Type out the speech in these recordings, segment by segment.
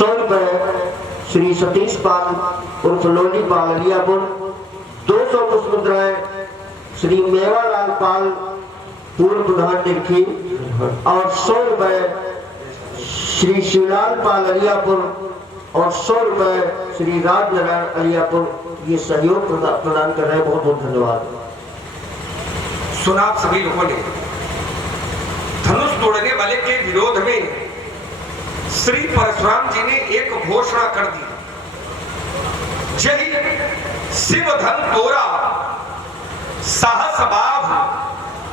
100 रुपए श्री सतीश पाल उर्फ लोली पाल अलियापुर। 200 पुष्प मुद्राएं श्री मेवालाल पाल पूर्व प्रधान डिग्री और 100 रुपए श्री शिवलाल पाल अलियापुर और 100 रुपए श्री राजनारायण अलियापुर ये सहयोग प्रदान कर रहे हैं। बहुत बहुत धन्यवाद। सुना आप सभी लोगों ने धनुष तोड़ने वाले के विरोध में श्री परशुराम जी ने एक घोषणा कर दी, जय शिव धन तोरा साहस बाभ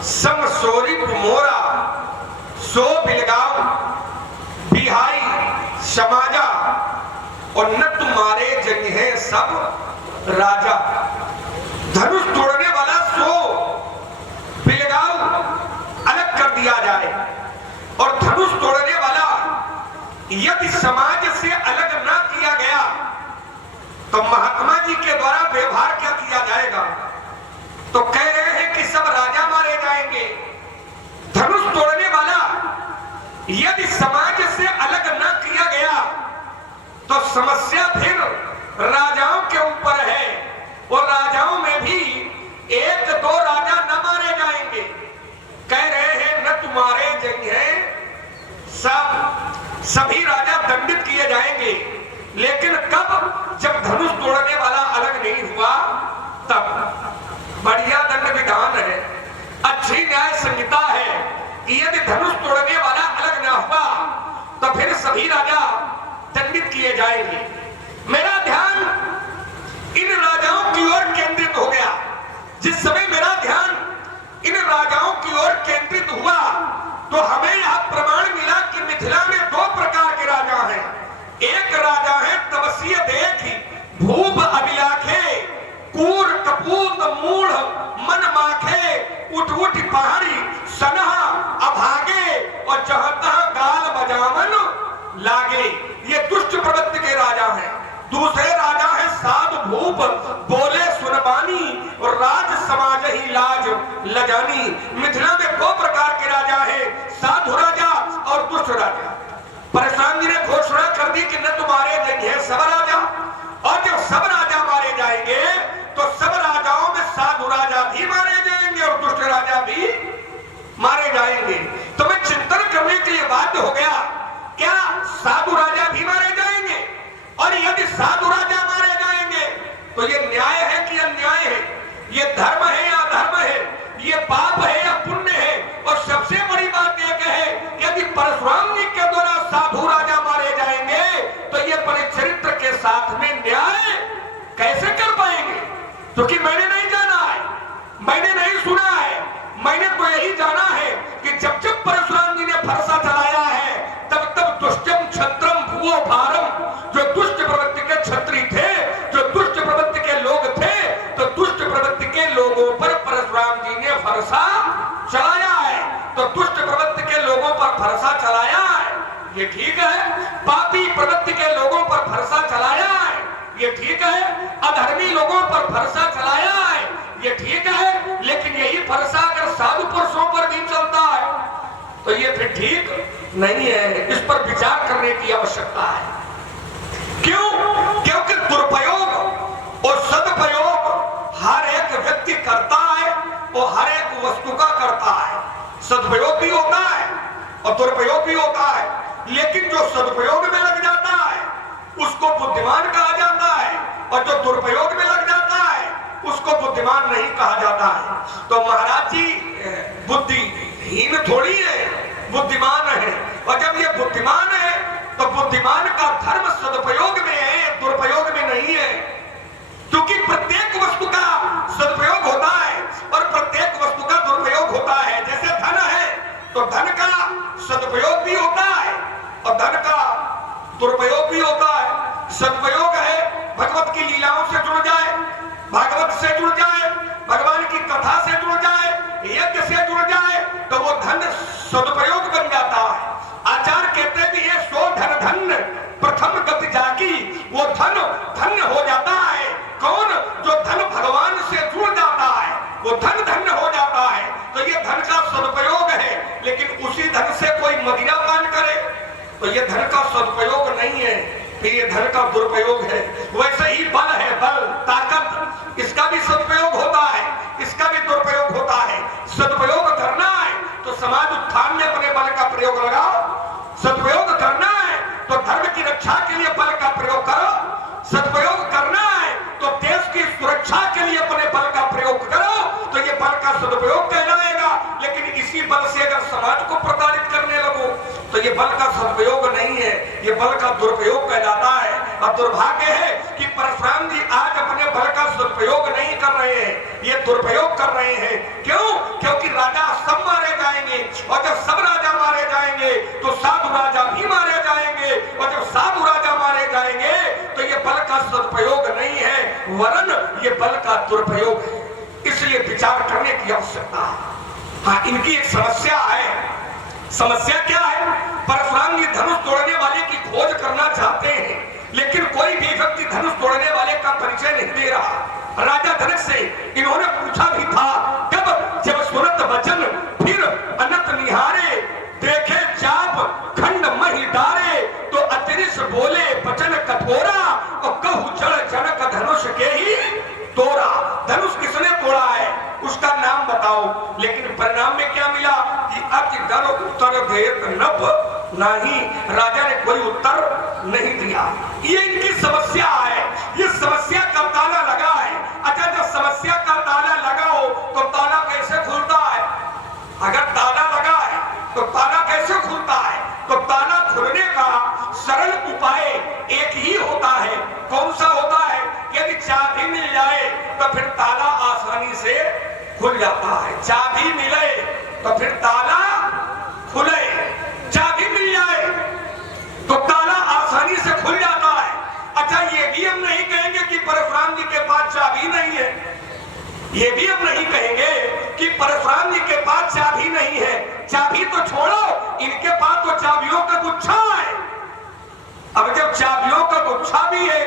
संग सोरी मोरा सो बिलगाव बिहारी समाजा और न तुम्हारे जन है सब राजा। धनुष तोड़ने वाला सो बिलगाव अलग कर दिया जाए और धनुष तोड़ने वाला यदि समाज से अलग ना किया गया तो महात्मा जी के द्वारा व्यवहार क्या किया जाएगा? तो कह रहे हैं कि सब राजा मारे जाएंगे। धनुष तोड़ने वाला यदि समाज से अलग ना किया गया तो समस्या फिर राजाओं के ऊपर है और राजाओं में भी 1-2 राजा न मारे जाएंगे। कह रहे हैं न तुम्हारे जंग है सभी राजा दंडित किए जाएंगे। लेकिन कब? जब धनुष तोड़ने वाला अलग नहीं हुआ तब। बढ़िया दंड विधान है, अच्छी न्याय संहिता है कि यदि धनुष तोड़ने वाला अलग ना हुआ तो फिर सभी राजा दंडित किए जाएंगे। मेरा ध्यान इन राजाओं की ओर केंद्रित हो गया। जिस समय मेरा ध्यान इन राजाओं की ओर केंद्रित हुआ तो हमें यह प्रमाण मिला कि मिथिला में 2 प्रकार के राजा हैं। एक राजा है तपस्वी देखी भूप अभिलाखे कूर कपूत मूढ़ मन माखे उठ उठ पहाड़ी सनहा अभागे और जहां तहां गाल बजावन लागे। ये दुष्ट प्रवृत्ति के राजा हैं। दूसरे राजा है साधु भूप बोले सुनबानी और राज समाज ही लाज लजानी। मिथिला में 2 प्रकार के राजा है, साधु राजा और दुष्ट राजा। परशुराम जी ने घोषणा कर दी कि न तुम्हारे जंग है सब राजा, और जब सब राजा मारे जाएंगे तो सब राजाओं में साधु राजा भी मारे जाएंगे और दुष्ट राजा भी मारे जाएंगे। तो मैं चिंतन करने के लिए बाध्य हो गया, क्या साधु राजा भी मारे जाएंगे? और यदि साधु राजा मारे जाएंगे तो ये न्याय है कि अन्याय है? ये धर्म है या अधर्म है? ये पाप है या पुण्य है? और सबसे बड़ी बात यह है, यदि परशुराम जी के द्वारा साधु राजा मारे जाएंगे तो ये परिचरित्र के साथ में न्याय कैसे कर पाएंगे? क्योंकि मैंने नहीं जाना है, मैंने नहीं सुना है, मैंने तो यही जाना है कि जब जब परशुराम जी ने फरसा चलाया है तब तब दुष्टम छत्रम भुवो भारम, जो दुष्ट प्रवृत्ति के छत्री थे, जो दुष्ट प्रवृत्ति के लोग थे, तो दुष्ट प्रवृत्ति के लोगों पर परशुराम जी ने फरसा चलाया है। तो दुष्ट प्रवृत्ति के लोगों पर फरसा चलाया है, ये ठीक है। पापी प्रवृत्ति के लोगों पर फरसा चलाया है, ये ठीक है। अधर्मी लोगों पर फरसा चलाया है, ये ठीक है। लेकिन यही फरसा अगर साधु पुरुषों पर भी चलता है तो ये फिर ठीक नहीं है। इस पर विचार करने की आवश्यकता है। क्यों? क्योंकि दुरुपयोग और सदुपयोग हर एक व्यक्ति करता है और हर एक वस्तु का करता है। सदुपयोग भी होता है और दुरुपयोग भी होता है, लेकिन जो सदुपयोग में लग जाता है उसको बुद्धिमान कहा जाता है और जो दुरुपयोग में लग जाता है उसको बुद्धिमान नहीं कहा जाता है। तो महाराज जी बुद्धिहीन थोड़ी है, बुद्धिमान है। और जब ये बुद्धिमान है तो बुद्धिमान का धर्म सदुपयोग में है, दुरुपयोग में नहीं है। क्योंकि प्रत्येक वस्तु का सदुपयोग होता है और प्रत्येक वस्तु का दुरुपयोग होता है। जैसे धन है तो धन का सदुपयोग भी होता है और धन का दुरुपयोग भी होता है। सदुपयोग है भगवत की लीलाओं से जुड़ जाए, भागवत से जुड़ जाए, भगवान की कथा से जुड़ जाए, यज्ञ से जुड़ जाए, तो वो धन सदुपयोग बन जाता है। आचार्य कहते भी ये सो धन धन्य प्रथम गति जाकी, वो धन धन्य हो जाता है। कौन? जो धन भगवान से जुड़ जाता है वो धन धन्य हो जाता है। तो ये धन का सदुपयोग है, लेकिन उसी धन से कोई मदिरा पान करे तो ये धन का सदुपयोग नहीं है। कि ये धन का दुरुपयोग है। वैसे ही बल है, बल ताकत, इसका भी सदुपयोग होता है, इसका भी दुरुपयोग होता है। सदुपयोग करना है तो समाज उत्थान में अपने बल का प्रयोग लगाओ, सदुपयोग करना है तो धर्म की रक्षा के लिए बल का प्रयोग करो, सदुपयोग करना है तो देश की सुरक्षा के लिए अपने बल का प्रयोग करो, तो ये बल का सदुपयोग कहलाएगा। लेकिन इसी बल से अगर समाज को प्रताड़ित करने लगो तो ये बल का सदुपयोग नहीं है, ये बल का दुरुपयोग कहलाता है। अब दुर्भाग्य है कि परशुराम जी आज अपने बल का सदुपयोग नहीं कर रहे हैं, ये दुरुपयोग कर रहे हैं। क्यों? क्योंकि राजा सब मारे जाएंगे, और जब सब राजा मारे जाएंगे तो साधु राजा भी मारे जाएंगे, और जब साधु राजा मारे जाएंगे तो ये बल का सदुपयोग नहीं है, वरन ये बल का दुरुपयोग है। इसलिए विचार करने की आवश्यकता है। हाँ, इनकी एक समस्या है। समस्या क्या है? परशुराम जी धनुष तोड़ने वाले की खोज करना चाहते हैं, लेकिन कोई भी व्यक्ति धनुष तोड़ने वाले का परिचय नहीं दे रहा। राजा जनक से इन्होंने पूछा भी था, कब? जब सुनत वचन फिर अनंत निहारे, देखे चाप खंड मही डारे, तो अतिरिक्त बोले वचन कठोरा, और कहू जड़ जनक धनुष के ही तोड़ा। धनुष किसने तोड़ा है उसका नाम बताओ। लेकिन परिणाम में क्या मिला कि अति डर उत्तर देत नभ नहीं, राजा ने कोई उत्तर नहीं दिया। ये इनकी समस्या है, ये समस्या का ताला लगा है। अच्छा, जब समस्या का ताला लगाओ तो ताला कैसे खुलता है? अगर ताला लगा है तो ताला कैसे खुलता है? तो ताला खुलने का सरल उपाय एक ही होता है। कौन सा होता है? यदि चाबी मिल जाए तो फिर ताला आसानी से खुल जाता है। चाबी मिले तो फिर ताला खुले, चाबी मिल जाए तो ताला आसानी से खुल जाता है। अच्छा, ये भी हम नहीं कहेंगे कि परशुराम जी के पास चाबी नहीं है, ये भी हम नहीं कहेंगे कि परशुराम जी के पास चाबी नहीं है। चाबी तो छोड़ो, इनके पास तो चाबियों का गुच्छा है। अब जब चाबियों का गुच्छा भी है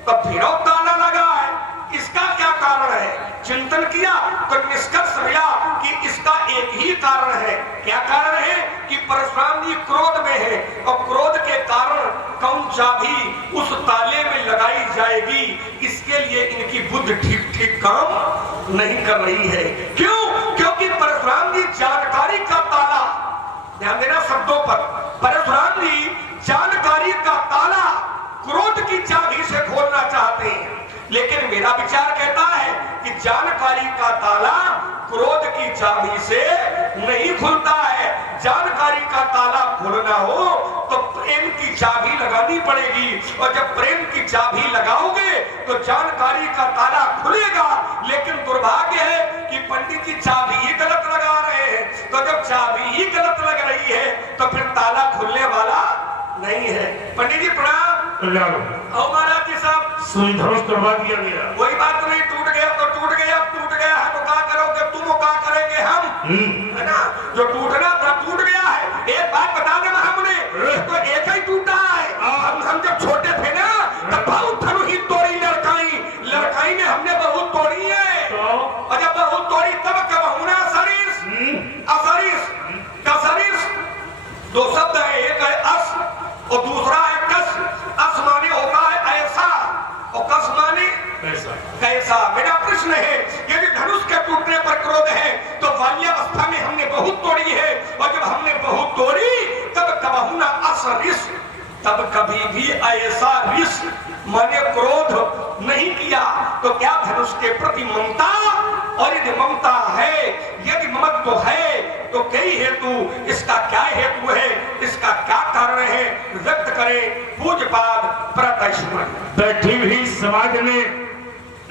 तो फिर ताला लगा है, इसका क्या कारण है? चिंतन किया तो निष्कर्ष मिला कि इसका एक ही कारण है। क्या कारण है? कि परशुराम जी क्रोध में है, और क्रोध के कारण कौन चाबी उस ताले में लगाई जाएगी, इसके लिए इनकी बुद्धि ठीक ठीक काम नहीं कर रही है। क्यों? क्योंकि परशुराम जी जानकारी का ताला, ध्यान देना शब्दों पर, परशुराम जी जानकारी का ताला क्रोध की चाबी से खोलना चाहते हैं। लेकिन मेरा विचार कहता है कि जानकारी का ताला क्रोध की चाबी से नहीं खुलता है। जानकारी का ताला खोलना हो तो प्रेम की चाबी लगानी पड़ेगी, और जब प्रेम की चाबी लगाओगे तो जानकारी का ताला खुलेगा। लेकिन दुर्भाग्य है कि पंडित जी चाबी ही गलत लगा रहे हैं, तो जब चाबी ही गलत लग रही है तो फिर ताला खुलने वाला नहीं है। पंडित जी प्रणाम। महाराज जी साहब, सुई धनुष तोड़वा दिया गया। वही बात नहीं, टूट गया तो टूट गया, टूट गया है तो क्या करोगे तुम, क्या करेंगे हम, है ना? जो टूटना था टूट गया है। एक बात बता दे हमने तो एक ही टूटा है। हम जब छोटे थे ना तब बहुत धनु ही तोड़ी लड़काई, लड़काई में हमने बहुत तोड़ी है, और जब बहुत तोड़ी तब कब होना सरीस, असरीस का सरीस दो शब्द है, एक है अस और दूसरा है कस। अस माने होता है ऐसा, और कस माने कैसा। मेरा प्रश्न है, यदि धनुष के टूटने पर क्रोध है तो बाल्यावस्था में हमने बहुत तोड़ी है, और जब हमने बहुत तोड़ी तब कबहू ना असरिस, तब कभी भी ऐसा रिस माने क्रोध नहीं किया। तो क्या धनुष के प्रति ममता? और यदि ममता है, यदि ममत्व है तो कई हेतु, इसका क्या हेतु है, इसका क्या कारण है, व्यक्त करें पूज्यपाद प्रकाशमान। बैठी हुई समाज ने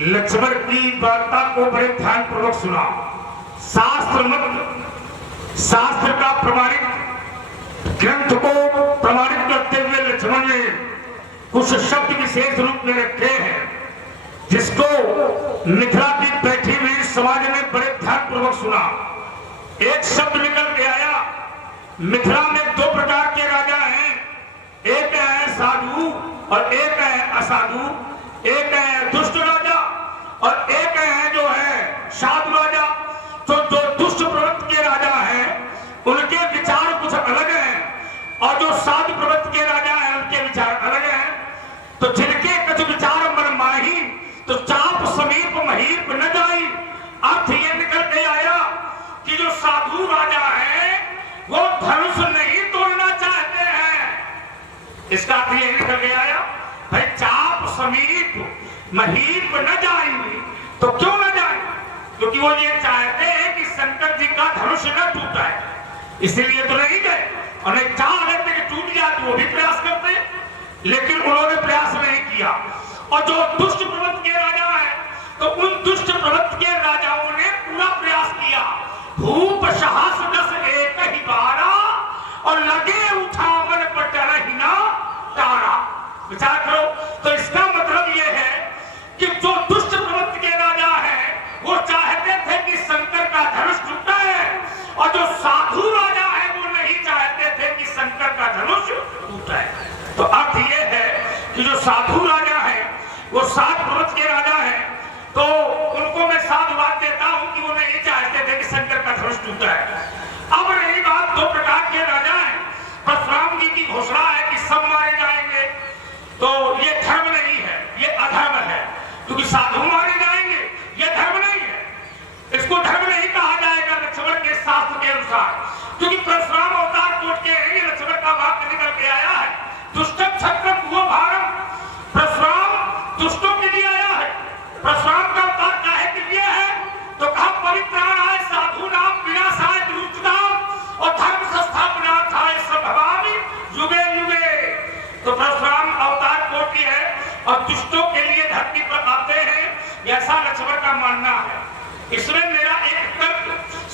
लक्ष्मण की वार्ता को बड़े ध्यान पूर्वक सुना। शास्त्र मत, शास्त्र का प्रमाणिक ग्रंथ को प्रमाणित करते हुए लक्ष्मण ने कुछ शब्द विशेष रूप में रखे हैं, जिसको मिथिला की बैठी हुई समाज ने बड़े ध्यान पूर्वक सुना। एक शब्द निकल के आया, मिथिला में दो प्रकार के राजा हैं, एक है साधु और एक है असाधु, एक है दुष्ट राजा और एक है जो है साधु राजा। तो जो दुष्ट प्रवृत्ति के राजा हैं उनके विचार कुछ अलग हैं, और जो साधु प्रवृत्ति के राजा हैं उनके विचार अलग हैं। तो जिनके कछ विचार मन माही तो चाप समीप महीप न जाई। अर्थ ये निकल के आया कि जो साधु राजा है वो धनुष नहीं तोड़ना चाहते हैं। इसका अर्थ ये निकल के आया भाई चाप समीप महीप न जाएंगे। तो क्यों न जाए? क्योंकि वो ये चाहते हैं कि शंकर जी का धनुष न टूटा है, इसीलिए तो नहीं गए। और नहीं चाह रहे थे कि टूट जाए तो वो भी प्रयास करते, लेकिन उन्होंने प्रयास नहीं किया। और जो दुष्ट प्रवृत्ति के राजा है तो उन दुष्ट प्रवृत्ति के राजाओं ने पूरा प्रयास किया। भूप साहस दस एक ही बारा और लगे उठा मन पटर ही ना तारा। विचार करो, तो इसका मतलब यह है कि जो दुष्ट प्रवृत्ति के राजा है वो चाहते थे कि शंकर का धनुष टूटा है, और जो साधु राजा है वो नहीं चाहते थे कि शंकर का धनुष टूटा है। तो अर्थ ये है कि जो साधु राजा है वो सात प्रवृत्ति के राजा है, तो उनको मैं साधुवाद देता हूं कि वो नहीं चाहते थे कि शंकर का धनुष टूटा है। अब रही बात दो प्रकार के राजा हैं। परशुराम जी की घोषणा है कि सब मारे जाएंगे, तो ये धर्म नहीं है, ये अधर्म है। क्योंकि साधु मारे जाएंगे ये धर्म नहीं है, इसको धर्म नहीं कहा जाएगा लक्ष्मण के शास्त्र के अनुसार। क्योंकि परशुराम अवतार कोट के हैं, लक्ष्मण का वाक्य निकल के आया है दुष्टम छत्र कुओ भारम। परशुराम दुष्टों के लिए आया है। परशुराम का अवतार काहे के लिए है? तो कहा परित्राणाय साधु नाम विनाशाय दुष्टनाम और धर्म संस्थापनार्थाय संभवामि युगे युगे। तो परशुराम अवतार कोटि है और दुष्टों के लिए धरती पर आते हैं, ऐसा लक्ष्मण का मानना है। इसमें मेरा एक तर्क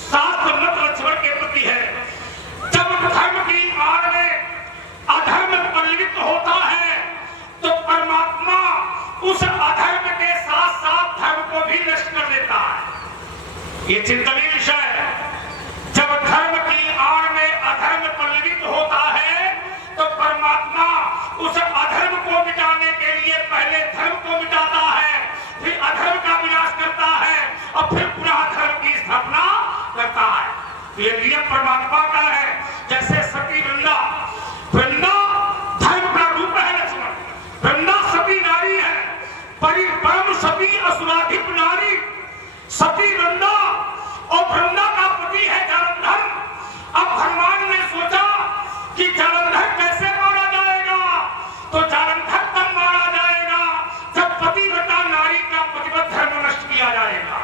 शास्त्र मत लक्ष्मण के प्रति है। जब धर्म की आड़ में अधर्म पल्लित होता है तो परमात्मा उस अधर्म के साथ साथ धर्म को भी नष्ट कर देता है। ये चिंतनीय विषय है। जब धर्म की आड़ में अधर्म पल्लित होता है तो परमात्मा उस अधर्म को मिटाने के लिए पहले धर्म को मिटाता है, फिर अधर्म का विनाश करता है और फिर पुनः धर्म की स्थापना करता है। ये नियम परमात्मा का है। जैसे सती वृंदा, वृंदा धर्म का रूप है लक्ष्मण। वृंदा सती नारी है, परम सती असुराधिप नारी। सती वृंदा और वृंदा का पति है जालंधर। अब भगवान ने सोचा कि जालंधर कैसे मारा जाएगा, तो जालंधर तब मारा जाएगा जब पतिव्रता नारी का पतिव्रत धर्म नष्ट किया जाएगा।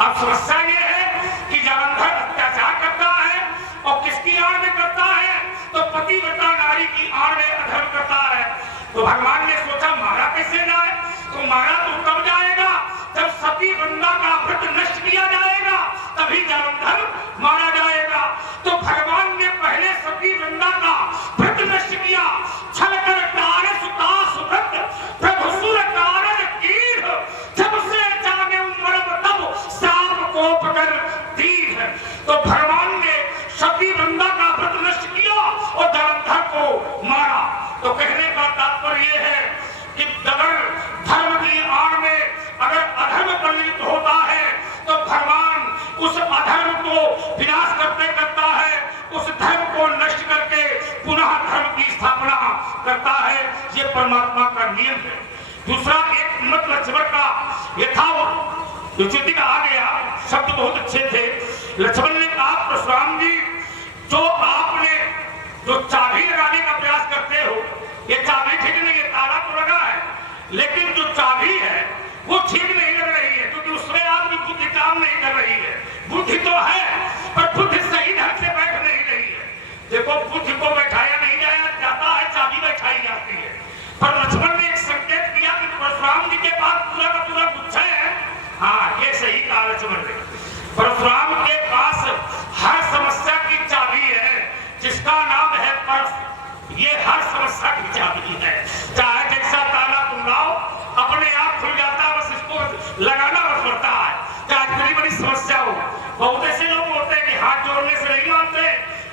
अब समस्या ये है कि जालंधर अत्याचार करता है और किसकी आड़ में करता है? तो पतिव्रता नारी की आड़ में अधर्म करता है। तो भगवान ने सोचा मारा कैसे जाए? तो मारा तो तब जाएगा जब सती वृंदा का व्रत नष्ट किया जाएगा, तभी जालंधर मारा जाएगा। तो भगवान ने पहले सती वृंदा का व्रत नष्ट किया। छल कर कार्य सुता सुव्रत प्रभु सुर कारण कीर, जब से जाने मर्म तब श्राप को पकड़ तीर। तो भगवान ने सती वृंदा का व्रत नष्ट किया और जालंधर को मारा। तो कहने का तात्पर्य है कि अगर धर्म की आड़ में अगर अधर्म पल्लित होता है तो भगवान उस अधर्म को विनाश करते करता है, उस धर्म को नष्ट करके पुनः धर्म की स्थापना करता है। ये परमात्मा का नियम है। दूसरा एक मत लक्ष्मण का यथावत आ गया, शब्द बहुत अच्छे थे। लक्ष्मण ने कहा परशुराम जी, जो आपने जो चाबी लगाने का प्रयास करते हो, ये चाबी ठीक नहीं है, ताला तो लगा है, लेकिन जो चाबी है वो ठीक नहीं लग रही है, क्योंकि उसमें आपकी बुद्धि काम नहीं कर रही है। बुद्धि तो है पर बुद्धि सही ढंग से बैठ नहीं रही है। देखो, बुद्धि को बैठाया नहीं जाता है, चाबी बैठाई जाती है। पर लक्ष्मण ने एक संकेत किया कि परशुराम जी के पास पूरा का पूरा गुच्छा है। हाँ, ये सही कहा लक्ष्मण ने। परशुराम के पास हर समस्या की चाबी है, जिसका नाम है पर्स। ये हर समस्या की चाबी है। चाहे जैसा ताला तुम लाओ, अपने आप खुल जाता है, बस इसको लगाना बस पड़ता है। चाहे बड़ी बड़ी समस्या हो। बहुत ऐसे लोग होते हैं कि हाथ जोड़ने से नहीं मानते,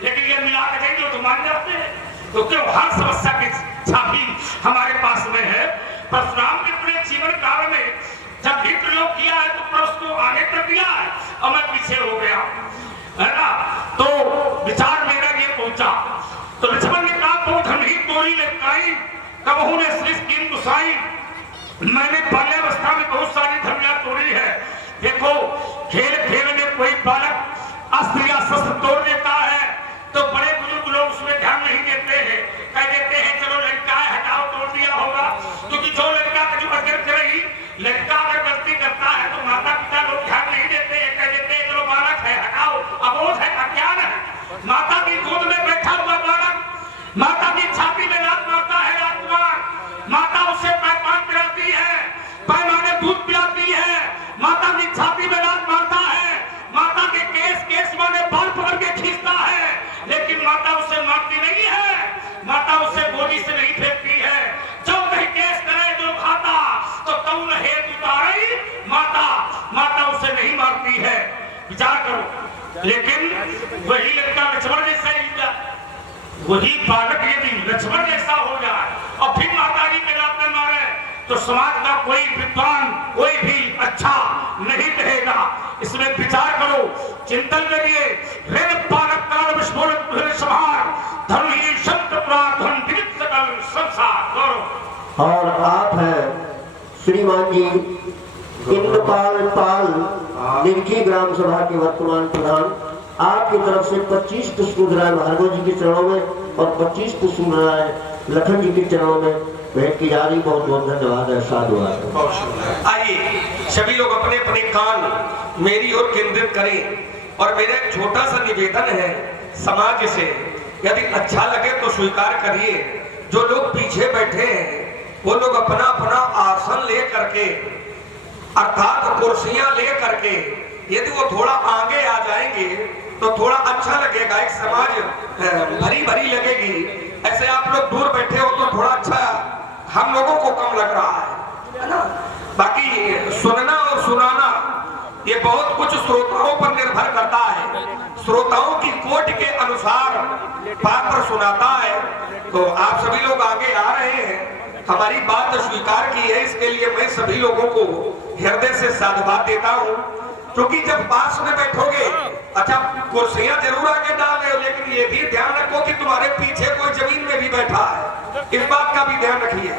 लेकिन ये मिला के देंगे तो मान जाते हैं। तो क्यों? हर समस्या की चाबी हमारे पास में है। परशुराम ने अपने जीवन काल में जब भी प्रयोग किया है तो पर्स को आगे कर दिया है और मैं पीछे हो गया, है ना। तो विचार मेरा ये पहुंचा। तो लक्ष्मण ने कहा, बहुत हम ही तोड़ी लटकाई कबहू ने श्री कीम गुसाई, मैंने बाल्यावस्था में बहुत सारी धर्मियां तोड़ी है। देखो खेल खेल में कोई बालक अस्त्र या शस्त्र तोड़ देता है तो बड़े बुजुर्ग लोग उसमें ध्यान नहीं देते हैं, कह देते हैं चलो लड़का है हटाओ, तोड़ दिया होगा। क्योंकि जो लड़का कभी अगर करेगी, लड़का अगर गलती करता है तो माता पिता लोग ध्यान नहीं देते हैं, कह देते हैं चलो बालक है हटाओ, अबोध है, अज्ञान है। माता की गोद में बैठा हुआ बालक माता की छाती में लात मारता है राजकुमार, माता उसे पैमान पिलाती है, पैमाने दूध पिलाती है, माता की छाती में लात मारता है, माता के केस माने बाल पकड़ के खींचता है, लेकिन माता उसे मारती नहीं है, माता उसे गोदी से नहीं फेंकती है। जो कहीं केस करे जो खाता तो कौन है उतारे, माता उसे नहीं मारती है। विचार करो, लेकिन वही लड़का लक्ष्मण जैसा ही वही बालक यदि लक्ष्मण जैसा हो जाए और फिर माता जी के लात में मारे तो समाज का कोई विद्वान कोई भी अच्छा नहीं रहेगा। इसमें विचार करो, चिंतन करिए। ऋण पालक काल विस्फोरक संहार धर्म ही संत प्रार्थन दिलित सकल संसार गौरव। और आप हैं श्रीमान जी इंद्रपाल पाल निरखी ग्राम सभा के वर्तमान प्रधान। आपकी तरफ से 25 पुष्प मुद्राएं भार्गव जी के चरणों में और 25 पुष्प मुद्राएं लखन जी के चरणों में भेंट की जा रही। बहुत बहुत धन्यवाद है, साधुवाद। आइए सभी लोग अपने अपने कान मेरी ओर केंद्रित करें और मेरा एक छोटा सा निवेदन है समाज से, यदि अच्छा लगे तो स्वीकार करिए। जो लोग पीछे बैठे हैं वो लोग अपना अपना आसन ले करके अर्थात कुर्सियां ले करके यदि वो थोड़ा आगे आ जाएंगे तो थोड़ा अच्छा लगेगा, एक समाज भरी भरी लगेगी। ऐसे आप लोग दूर बैठे हो तो थोड़ा अच्छा हम लोगों को कम लग रहा है ना। बाकी सुनना और सुनाना ये बहुत कुछ श्रोताओं पर निर्भर करता है, श्रोताओं की कोट के अनुसार पात्र सुनाता है। तो आप सभी लोग आगे आ रहे हैं, हमारी बात स्वीकार की है, इसके लिए मैं सभी लोगों को हृदय से साधुवाद देता हूँ। क्योंकि जब पास में बैठोगे, अच्छा कुर्सियां जरूर आगे डाल रहे हो, लेकिन ये भी ध्यान रखो कि तुम्हारे पीछे कोई जमीन में भी बैठा है, इस बात का भी ध्यान रखिए,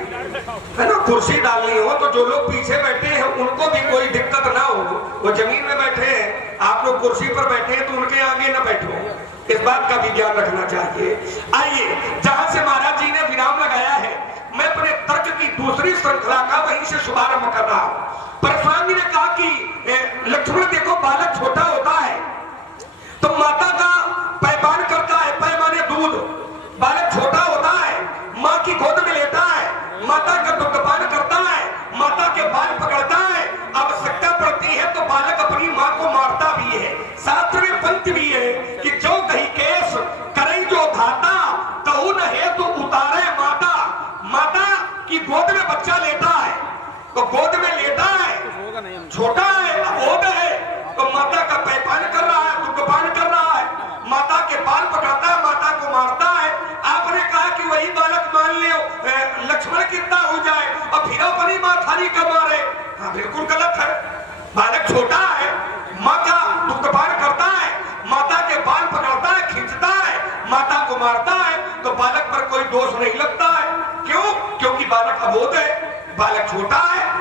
है ना। कुर्सी डालनी हो तो जो लोग पीछे बैठे हैं उनको भी कोई दिक्कत ना हो, वो जमीन में बैठे हैं, आप लोग कुर्सी पर बैठे हैं तो उनके आगे ना बैठो, इस बात का भी ध्यान रखना चाहिए। आइए, जहां से महाराज जी ने विराम लगाया है, मैं अपने तर्क की दूसरी श्रृंखला का वहीं से शुभारंभ कर रहा हूं। परशुराम जी ने कहा कि लक्ष्मण देखो बालक छोटा होता है तो माता का पैपान करता है, पैमाने दूध, बालक छोटा होता है माँ की गोद में लेता है, माता का दुग्धपान करता है, माता के बाल पकड़ता है, आवश्यकता पड़ती है तो बालक अपनी माँ को मारता भी है। शास्त्र में पंक्ति भी है कि जो कहीं केस करे जो धाता कहू न है तो उतारे माता। माता की गोद में बच्चा लेता है तो गोद में लेता है, छोटा है, अबोध है, तो माता का पैपान कर रहा है, दुग्धपान कर रहा है, माता के बाल पकड़ता है, माता को मारता है। आपने कहा कि वही बालक मान लियो लक्ष्मण कितना हो जाए और फिर अपनी माँ थाली का मारे, हाँ बिल्कुल गलत है। बालक छोटा है, माँ का दुग्धपान करता है, माता के बाल पकड़ता है, खींचता है, माता को मारता है, तो बालक पर कोई दोष नहीं लगता है। क्यों? क्योंकि बालक अबोध है, बालक छोटा है,